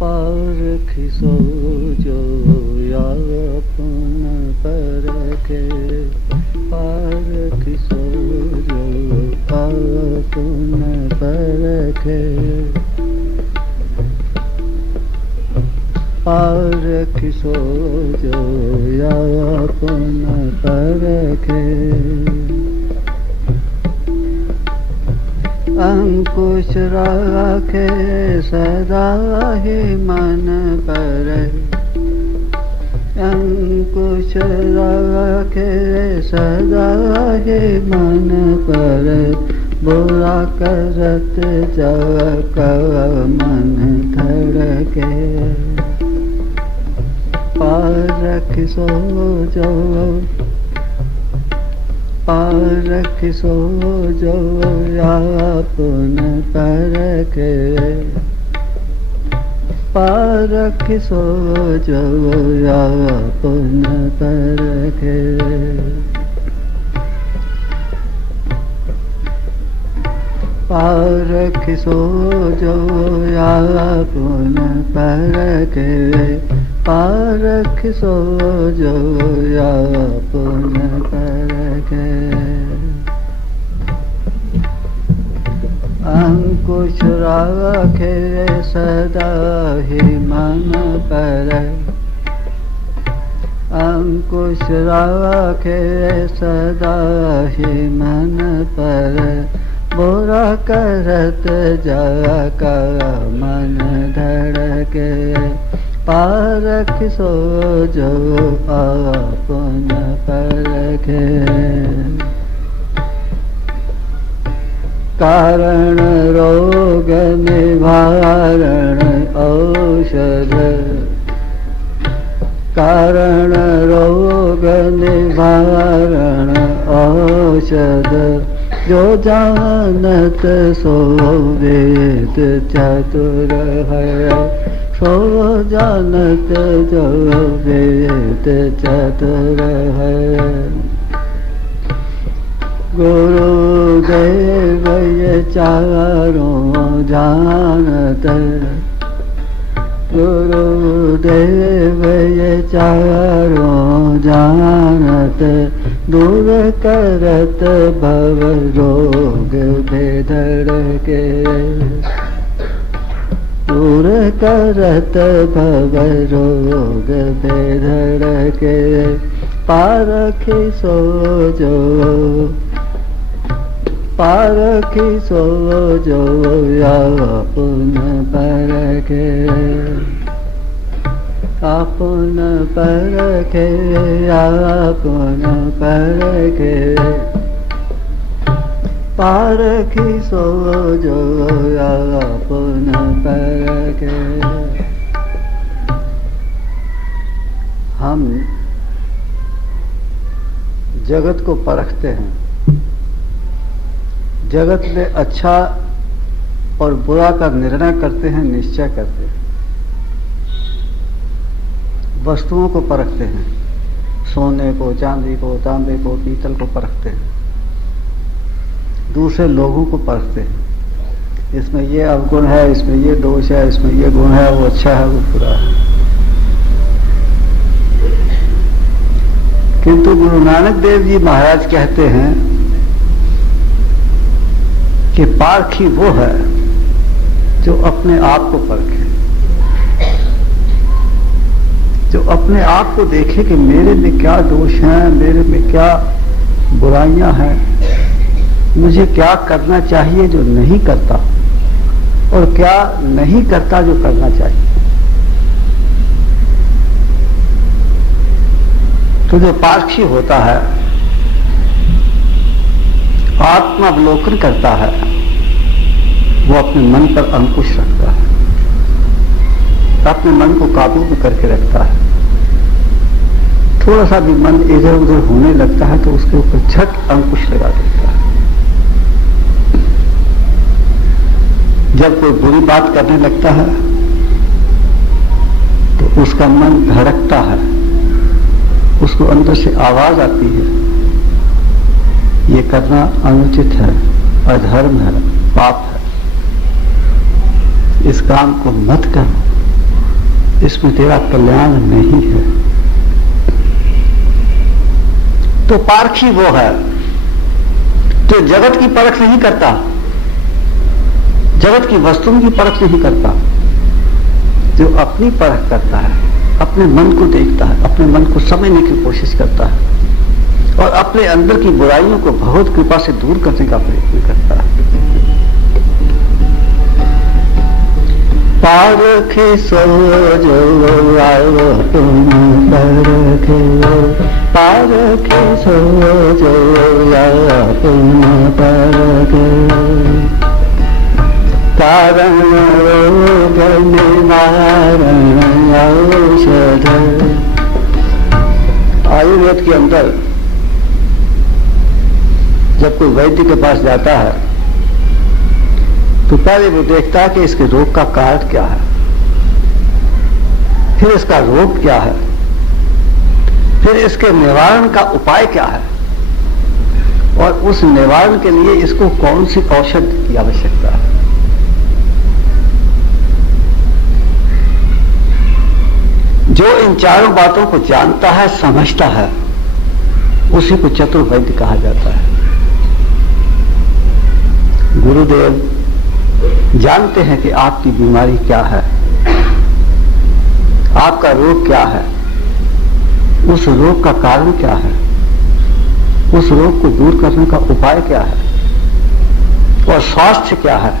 पारखी सोजो यापन परखे, पारखी सोजो आपन परखे, पारखी सोजो यापन परखे। अंकुश राखे सदा ही मन पर, अंकुश राखे सदा ही मन पर, बुरा करत जग मन धड़के। पारखी सोजो, पारखी सोजो आपन परखे, पारखी सोजो आपन परखे। पारखी सोजो आपन परखे, पारखी सोजो आपन परखे। अंकुश राखे सदा ही मन पर, अंकुश राखे सदा ही मन पर, बुरा करत जग मन धड़के। पारखी सोजो आपन परखे। कारण रोग निवारण औषध, कारण रोग निवारण औषध, जो जानत सो वेद चतुर है, सो जानत जो वेद चतुर है। गुरुदेव ये चारों जानत, गुरुदेव ये चारों जानत, दूर करत भव रोग बेधड़ के, दूर करत भव रोग बेधड़ के। पारखी सोजो, पारखी सोजो आपन परखे, आपन परखे, आपन परखे। पारखी सोजो आपन परखे। हम जगत को परखते हैं, जगत में अच्छा और बुरा का निर्णय करते हैं, निश्चय करते हैं। वस्तुओं को परखते हैं, सोने को, चांदी को, तांबे को, पीतल को परखते हैं। दूसरे लोगों को परखते हैं, इसमें ये अवगुण है, इसमें ये दोष है, इसमें ये गुण है, वो अच्छा है, वो बुरा है। किंतु गुरु नानक देव जी महाराज कहते हैं कि पारखी वो है जो अपने आप को परखे, जो अपने आप को देखे कि मेरे में क्या दोष हैं, मेरे में क्या बुराइयां हैं, मुझे क्या करना चाहिए जो नहीं करता, और क्या नहीं करता जो करना चाहिए। तो जो पारखी होता है, आत्मावलोकन करता है, वो अपने मन पर अंकुश रखता है, अपने मन को काबू में करके रखता है। थोड़ा सा भी मन इधर उधर होने लगता है तो उसके ऊपर झट अंकुश लगा देता है। जब कोई बुरी बात करने लगता है तो उसका मन धड़कता है, उसको अंदर से आवाज आती है, ये करना अनुचित है, अधर्म है, पाप है, इस काम को मत कर, इसमें तेरा कल्याण नहीं है। तो पारखी वो है जो जगत की परख नहीं करता, जगत की वस्तुओं की परख नहीं करता, जो अपनी परख करता है, अपने मन को देखता है, अपने मन को समझने की कोशिश करता है और अपने अंदर की बुराइयों को भगवत कृपा से दूर करने का प्रयत्न करता है। पारखे सो जो आयो तुम परखे, पारखे सो जो आयो तुम परखे, कारण रोग निवारण औषध। आयुर्वेद के अंदर जब कोई वैद्य के पास जाता है तो पहले वो देखता है कि इसके रोग का कारण क्या है, फिर इसका रोग क्या है, फिर इसके निवारण का उपाय क्या है और उस निवारण के लिए इसको कौन सी औषध की आवश्यकता है। जो इन चारों बातों को जानता है, समझता है, उसी को चतुर वैद्य कहा जाता है। गुरुदेव जानते हैं कि आपकी बीमारी क्या है, आपका रोग क्या है, उस रोग का कारण क्या है, उस रोग को दूर करने का उपाय क्या है और स्वास्थ्य क्या है।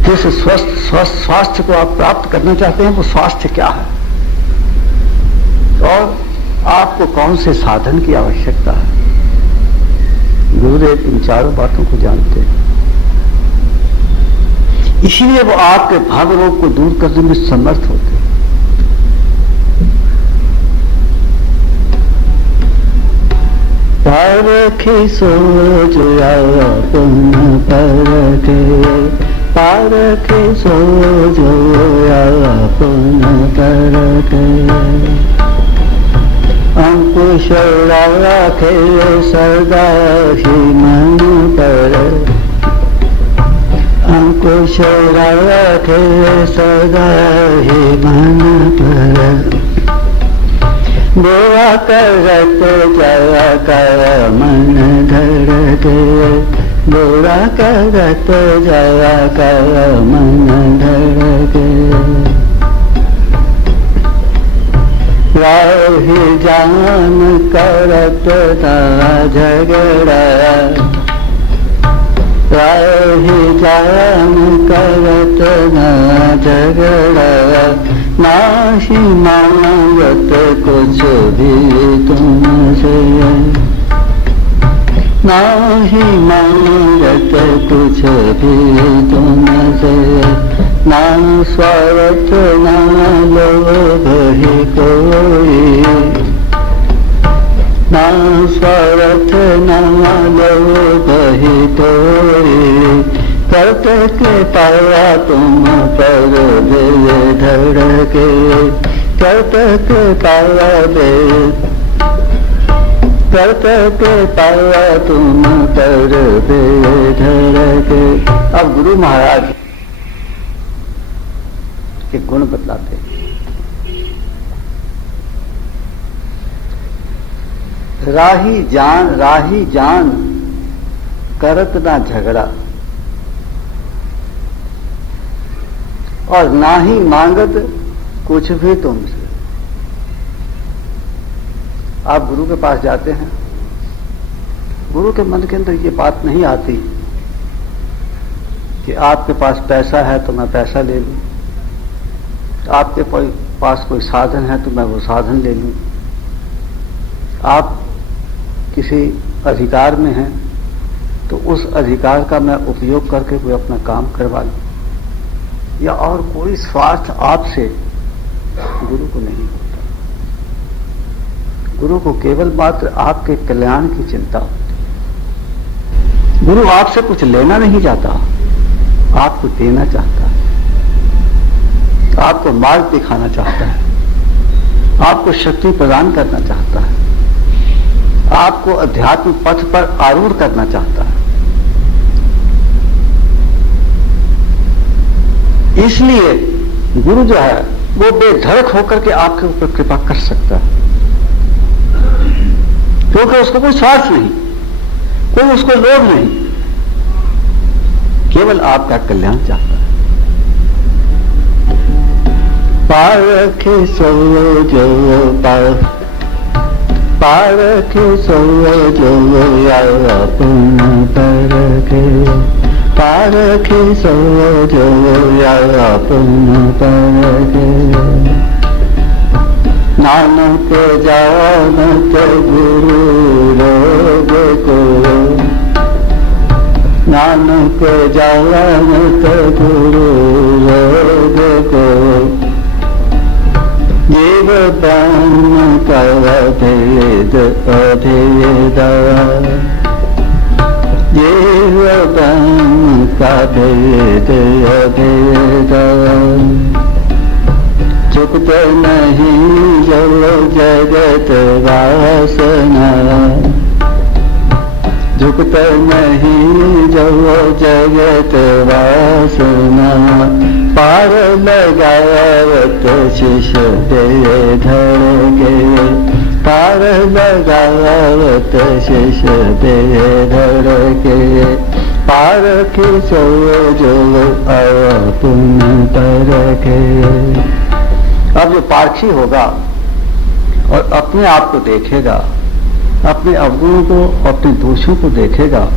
जिस स्वास्थ्य को आप प्राप्त करना चाहते हैं वो स्वास्थ्य क्या है और आपको कौन से साधन की आवश्यकता है। गुरुदेव इन चारों बातों को जानते हैं, इसीलिए वो आपके भाव रोग को दूर करने में समर्थ होते हैं। पारखी सो जो आया पुण्य परखे, पारखी सो जो आया पुण्य परखे, अंकुश राखे सदा ही मन पर, अंकुश राखे सदा ही मन पर, बुरा करत जया कर मन धड़के, बुरा करत जया कर मन धड़के, राही जान करत ना झगड़ा, राही जान करत ना झगड़ा, नाहि मांगत कुछ भी तुमसे, नाहि मांगत कुछ भी तुमसे, ना स्वार्थ ना लोभ ही कोई, ना स्वार्थ ना लोभ ही कोई, करते के पाया तुम पर दे धड़के, करते के पाया दे, करते के पाया तुम पर दे धड़के। अब गुरु महाराज के गुण बतलाते हैं। राही जान करत ना झगड़ा और ना ही मांगत कुछ भी तुमसे। आप गुरु के पास जाते हैं, गुरु के मन के अंदर ये बात नहीं आती कि आपके पास पैसा है तो मैं पैसा ले लूं, आपके पास कोई साधन है तो मैं वो साधन ले लूं, आप किसी अधिकार में हैं तो उस अधिकार का मैं उपयोग करके कोई अपना काम करवा लूं, या और कोई स्वार्थ आपसे गुरु को नहीं होता। गुरु को केवल मात्र आपके कल्याण की चिंता होती। गुरु आपसे कुछ लेना नहीं चाहता, आपको देना चाहता है। आपको मार्ग दिखाना चाहता है, आपको शक्ति प्रदान करना चाहता है, आपको अध्यात्म पथ पर आरूढ़ करना चाहता है। इसलिए गुरु जो है वो बेधड़क होकर के आपके ऊपर कृपा कर सकता है, क्योंकि उसको कोई स्वार्थ नहीं, कोई उसको लोभ नहीं, केवल आपका कल्याण चाहता है। पारखे सो जो पारखे सो जो पुण्य परखे, पारखे सो जो पुण्य परखे। नानक जानत गुरु रोग को, नानक जानत गुरु रोग को। जीव ब्रह्म का भेद अभेद, जीव ब्रह्म का भेद अभेद। चुकत नहीं जो जगत वासना, झुकत नहीं जो जगत वासना। पार लगावत शिष दे धड़के, पार लगावत शिष दे धड़के। पार की सो जो पुण्य परखे। अब जो पारखी होगा और अपने आप को देखेगा, अपने अवगुणों को, अपने दोषों को देखेगा,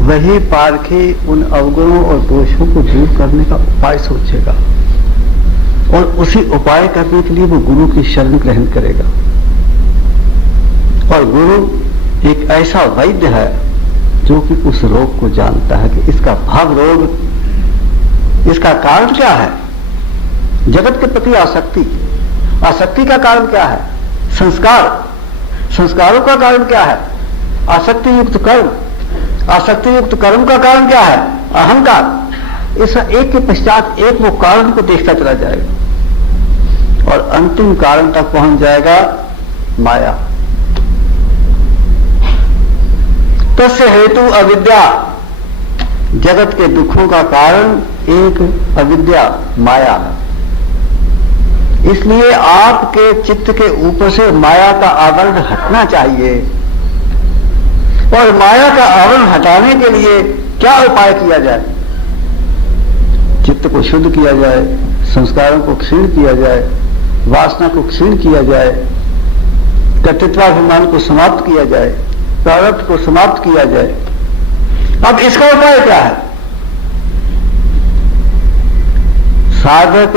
वही पारखी उन अवगुणों और दोषों को दूर करने का उपाय सोचेगा और उसी उपाय करने के लिए वो गुरु की शरण ग्रहण करेगा। और गुरु एक ऐसा वैद्य है जो कि उस रोग को जानता है कि इसका भाव रोग, इसका कारण क्या है। जगत के प्रति आसक्ति, आसक्ति का कारण क्या है। संस्कार, संस्कारों का कारण क्या है। आसक्ति युक्त कर्म, आसक्ति युक्त कर्म का कारण क्या है। अहंकार। इस एक के पश्चात एक वो कारण को देखता चला जाएगा और अंतिम कारण तक पहुंच जाएगा माया। तस्य हेतु अविद्या। जगत के दुखों का कारण एक अविद्या, माया है। इसलिए आपके चित्त के ऊपर से माया का आवरण हटना चाहिए। और माया का आवरण हटाने के लिए क्या उपाय किया जाए। चित्त को शुद्ध किया जाए, संस्कारों को क्षीण किया जाए, वासना को क्षीण किया जाए, कर्तृत्वाभिमान को समाप्त किया जाए, प्रारब्ध को समाप्त किया जाए। अब इसका उपाय क्या है। साधक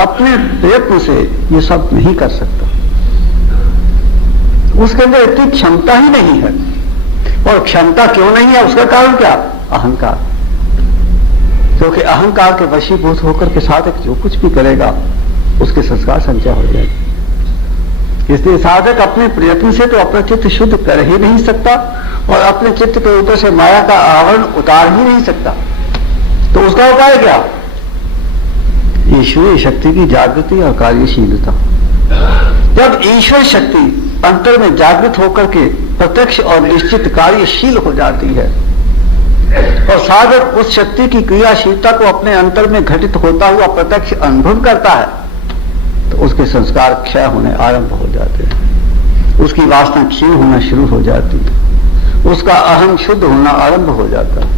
अपने प्रयत्न से ये सब नहीं कर सकता, उसके अंदर इतनी क्षमता ही नहीं है। और क्षमता क्यों नहीं है, उसका कारण क्या। अहंकार। क्योंकि अहंकार के वशीभूत होकर के साधक जो कुछ भी करेगा उसके संस्कार संचय हो जाएगा। इसलिए साधक अपने प्रयत्न से तो अपना चित्त शुद्ध कर ही नहीं सकता और अपने चित्त के ऊपर से माया का आवरण उतार ही नहीं सकता। तो उसका उपाय क्या। ईश्वरीय शक्ति की जागृति और कार्यशीलता। जब ईश्वर शक्ति अंतर में जागृत होकर के प्रत्यक्ष और निश्चित कार्यशील हो जाती है और साधक उस शक्ति की क्रियाशीलता को अपने अंतर में घटित होता हुआ प्रत्यक्ष अनुभव करता है, तो उसके संस्कार क्षय होने आरंभ हो जाते हैं, उसकी वासना क्षीण होना शुरू हो जाती है, उसका अहम शुद्ध होना आरंभ हो जाता है।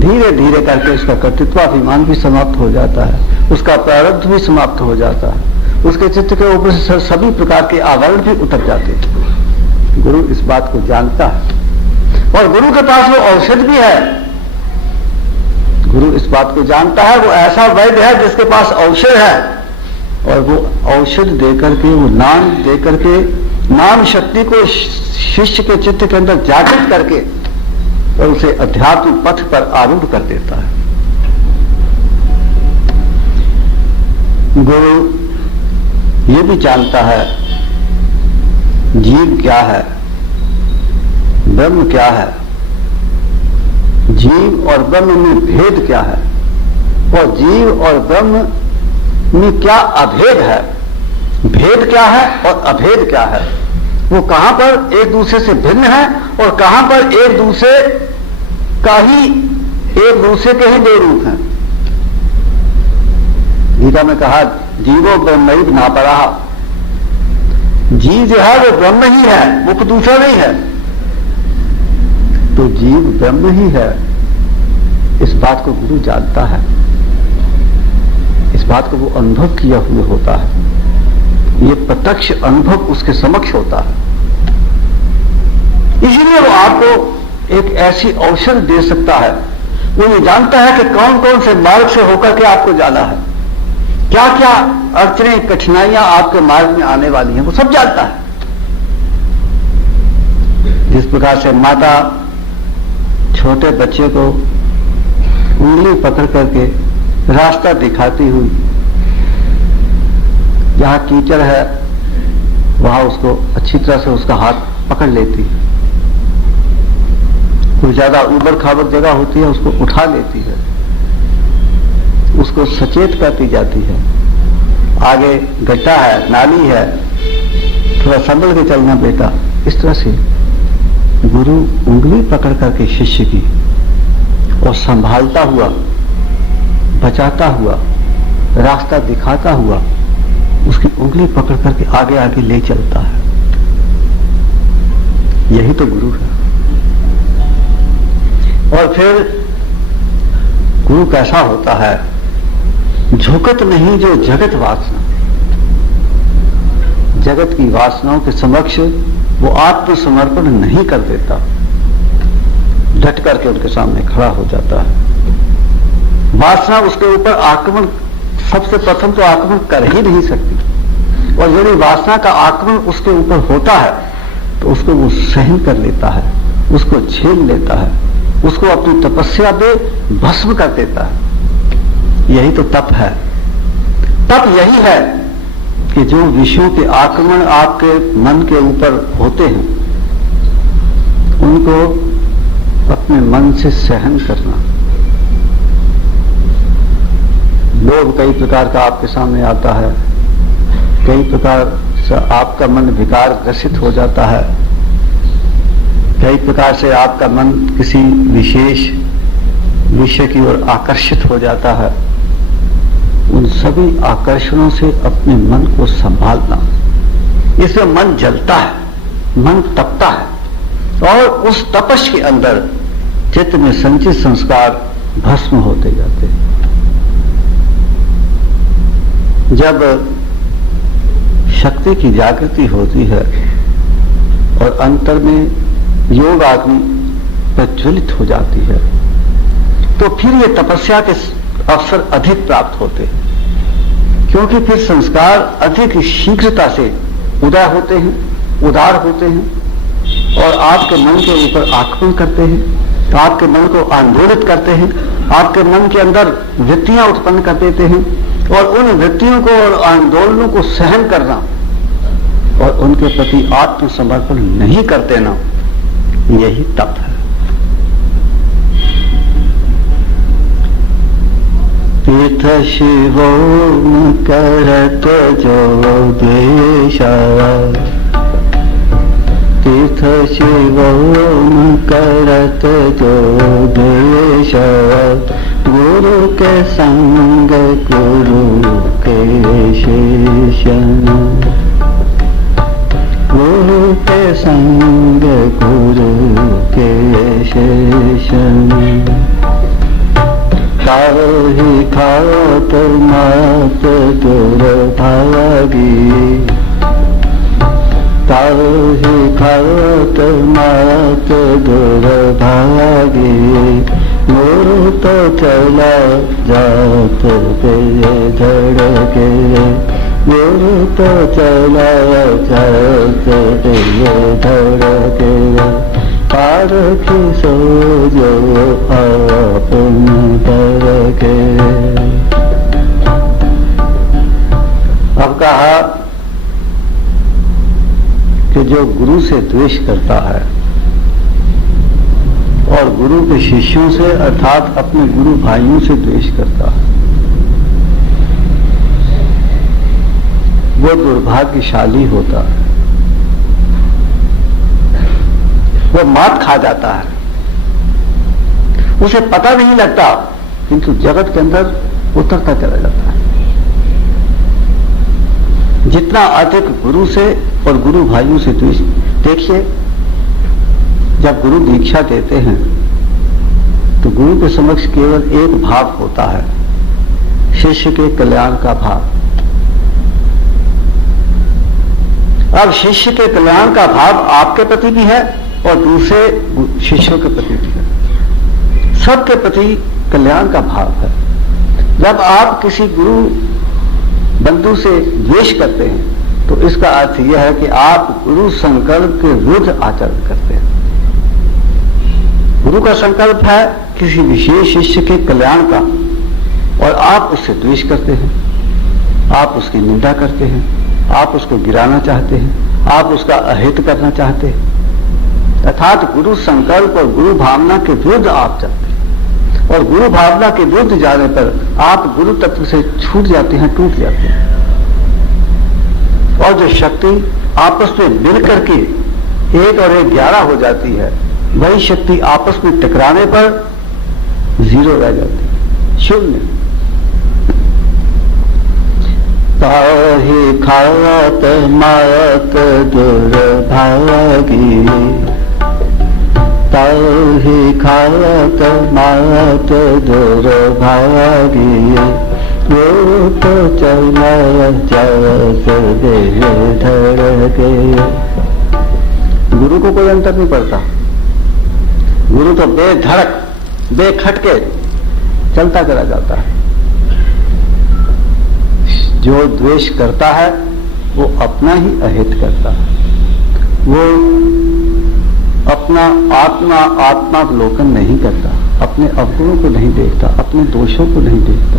धीरे धीरे करके उसका कर्तृत्वाभिमान भी समाप्त हो जाता है, उसका प्रारब्ध भी समाप्त हो जाता है, उसके चित्त के ऊपर से सभी प्रकार के आवरण भी उतर जाते हैं। गुरु इस बात को जानता है और गुरु के पास वो औषध भी है। गुरु इस बात को जानता है, वो ऐसा वैद्य है जिसके पास औषध है और वो औषध देकर के, वो नाम देकर के, नाम शक्ति को शिष्य के चित्त के अंदर जागृत करके और उसे अध्यात्म पथ पर आरूढ़ कर देता है। गुरु ये भी जानता है जीव क्या है, ब्रह्म क्या है, जीव और ब्रह्म में भेद क्या है। और जीव और ब्रह्म में क्या अभेद है, भेद क्या है और अभेद क्या है, वो कहां पर एक दूसरे से भिन्न है और कहां पर एक दूसरे के ही दो रूप हैं। गीता में कहा जीवो ब्रह्म ना पड़ा, जीव जो है वो ब्रह्म ही है, वो कुछ दूसरा नहीं है। तो जीव ब्रह्म ही है, इस बात को गुरु जानता है, इस बात को वो अनुभव किया हुआ होता है, ये प्रत्यक्ष अनुभव उसके समक्ष होता है। इसीलिए वो आपको एक ऐसी औषधि दे सकता है, वो ये जानता है कि कौन कौन से मार्ग से होकर के आपको जाना है, क्या क्या अड़चने कठिनाइयां आपके मार्ग में आने वाली हैं, वो सब जानता है। जिस प्रकार से माता छोटे बच्चे को उंगली पकड़ करके रास्ता दिखाती हुई, जहां कीचड़ है वहां उसको अच्छी तरह से उसका हाथ पकड़ लेती है, कोई ज्यादा उबड़ खाबड़ जगह होती है उसको उठा लेती है, उसको सचेत करती जाती है, आगे गड्ढा है, नाली है, थोड़ा संभल के चलना बेटा। इस तरह से गुरु उंगली पकड़ करके शिष्य की और संभालता हुआ, बचाता हुआ, रास्ता दिखाता हुआ उसकी उंगली पकड़ करके आगे आगे ले चलता है। यही तो गुरु है। और फिर गुरु कैसा होता है, झुकत नहीं जो जगत वासना, जगत की वासनाओं के समक्ष वो आत्मसमर्पण नहीं कर देता, डट करके उनके सामने खड़ा हो जाता है। वासना उसके ऊपर आक्रमण, सबसे प्रथम तो आक्रमण कर ही नहीं सकती, और यदि वासना का आक्रमण उसके ऊपर होता है तो उसको वो सहन कर लेता है, उसको झेल लेता है, उसको अपनी तपस्या पे भस्म कर देता है। यही तो तप है। तप यही है कि जो विषयों के आक्रमण आपके मन के ऊपर होते हैं उनको अपने मन से सहन करना। लोभ कई प्रकार का आपके सामने आता है, कई प्रकार से आपका मन विकार ग्रसित हो जाता है, कई प्रकार से आपका मन किसी विशेष विषय की ओर आकर्षित हो जाता है। उन सभी आकर्षणों से अपने मन को संभालना, इससे मन जलता है, मन तपता है, और उस तपश के अंदर चित्त में संचित संस्कार भस्म होते जाते हैं। जब शक्ति की जागृति होती है और अंतर में योग आग्नि प्रज्वलित हो जाती है, तो फिर ये तपस्या के अवसर अधिक प्राप्त होते हैं, क्योंकि फिर संस्कार अधिक शीघ्रता से उदय होते हैं, उदार होते हैं और आपके मन के ऊपर आक्रमण करते हैं, आपके मन को आंदोलित करते हैं, आपके मन के अंदर वृत्तियां उत्पन्न कर देते हैं, और उन वृत्तियों को और आंदोलनों को सहन करना और उनके प्रति आत्मसमर्पण नहीं कर देना, यही तप है। तीर्थ शिवों करत जो द्वेषा, तीर्थ शिवों करत जो द्वेषा, गुरु के संग गुरु के शेषन, गुरु के संग गुरु के शेषन, ताहि खात मात दुर्भागी, ताहि खात मात दुर्भागी, गुरु तो चला जात पे धड़के, गुरु तो चला जात पे धड़के, पारखी सो जो आपन करके। अब कहा कि जो गुरु से द्वेष करता है और गुरु के शिष्यों से अर्थात अपने गुरु भाइयों से द्वेष करता है, वो दुर्भाग्यशाली होता है, वो मात खा जाता है, उसे पता नहीं लगता, किंतु जगत के अंदर उतरता चला जाता है। जितना अधिक गुरु से और गुरु भाइयों से द्वेष, देखिए जब गुरु दीक्षा देते हैं तो गुरु के समक्ष केवल एक भाव होता है, शिष्य के कल्याण का भाव। अब शिष्य के कल्याण का भाव आपके प्रति भी है और दूसरे शिष्यों के प्रति भी है, सबके प्रति कल्याण का भाव है। जब आप किसी गुरु बंधु से द्वेष करते हैं तो इसका अर्थ यह है कि आप गुरु संकल्प के विरुद्ध आचरण करते हैं। गुरु का संकल्प है किसी विशेष शिष्य के कल्याण का और आप उससे द्वेष करते हैं, आप उसकी निंदा करते हैं, आप उसको गिराना चाहते हैं, आप उसका अहित करना चाहते हैं। अर्थात गुरु संकल्प और गुरु भावना के विरुद्ध आप चलते हैं और गुरु भावना के विरुद्ध जाने पर आप गुरु तत्व से छूट जाते हैं, टूट जाते हैं और जो शक्ति आपस में मिल करके 1 और 1 11 हो जाती है, वही शक्ति आपस में टकराने पर 0 रह जाती है, शून्य। ताहि खात मात दुर्भागी, ताहि खात मात दुर्भागी, यो तो चला धर के। गुरु को कोई अंतर नहीं पड़ता, गुरु तो बेधड़क बेखटके चलता चला जाता है। जो द्वेष करता है वो अपना ही अहित करता है, वो अपना आत्मावलोकन नहीं करता, अपने अवगुणों को नहीं देखता, अपने दोषों को नहीं देखता।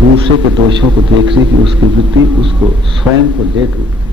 दूसरे के दोषों को देखने की उसकी वृत्ति उसको स्वयं को ले टूटती।